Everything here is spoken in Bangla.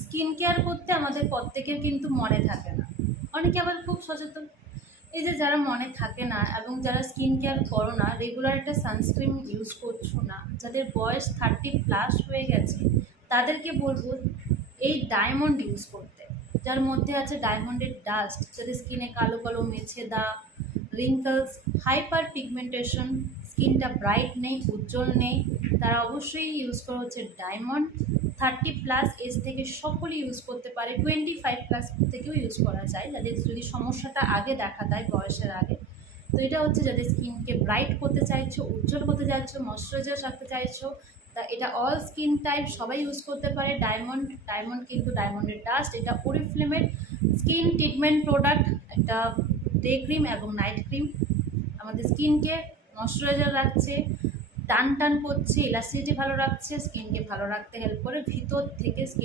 স্কিন কেয়ার করতে আমাদের প্রত্যেকের কিন্তু মনে থাকে না, অনেকে আবার খুব সচেতন। এই যে যারা মনে থাকে না এবং যারা স্কিন কেয়ার করো না, রেগুলার একটা সানস্ক্রিন ইউজ করছো না, যাদের বয়স 30+ হয়ে গেছে, তাদেরকে বলবো এই ডায়মন্ড ইউজ করতে, যার মধ্যে আছে ডায়মন্ডের ডাস্ট, যাদের স্কিনে কালো কালো মেছে দাগ, রিঙ্কলস, হাইপার পিগমেন্টেশন, স্কিনটা ব্রাইট নেই, উজ্জ্বল নেই, তারা অবশ্যই ইউজ করা হচ্ছে ডায়মন্ড। 30+ এজ থেকে সকলেই ইউজ করতে পারে, 25+ থেকেও ইউজ করা যায়, যাদের যদি সমস্যাটা আগে দেখা দেয় বয়সের আগে। তো এটা হচ্ছে যাদের স্কিনকে ব্রাইট করতে চাইছো, উজ্জ্বল করতে চাইছো, ময়শ্চারাইজার রাখতে চাইছো, তা এটা অল স্কিন টাইপ সবাই ইউজ করতে পারে। ডায়মন্ড কিন্তু ডায়মন্ডের ডাস্ট, এটা ওরিফ্লেমের স্কিন ট্রিটমেন্ট প্রোডাক্ট, একটা ডে ক্রিম এবং নাইট ক্রিম, আমাদের স্কিনকে ময়শ্চারাইজার রাখছে, টান টান করছে, ইলাস্টিসিটি ভালো রাখছে, স্কিনকে ভালো রাখতে হেল্প করে ভিতর থেকে স্কিন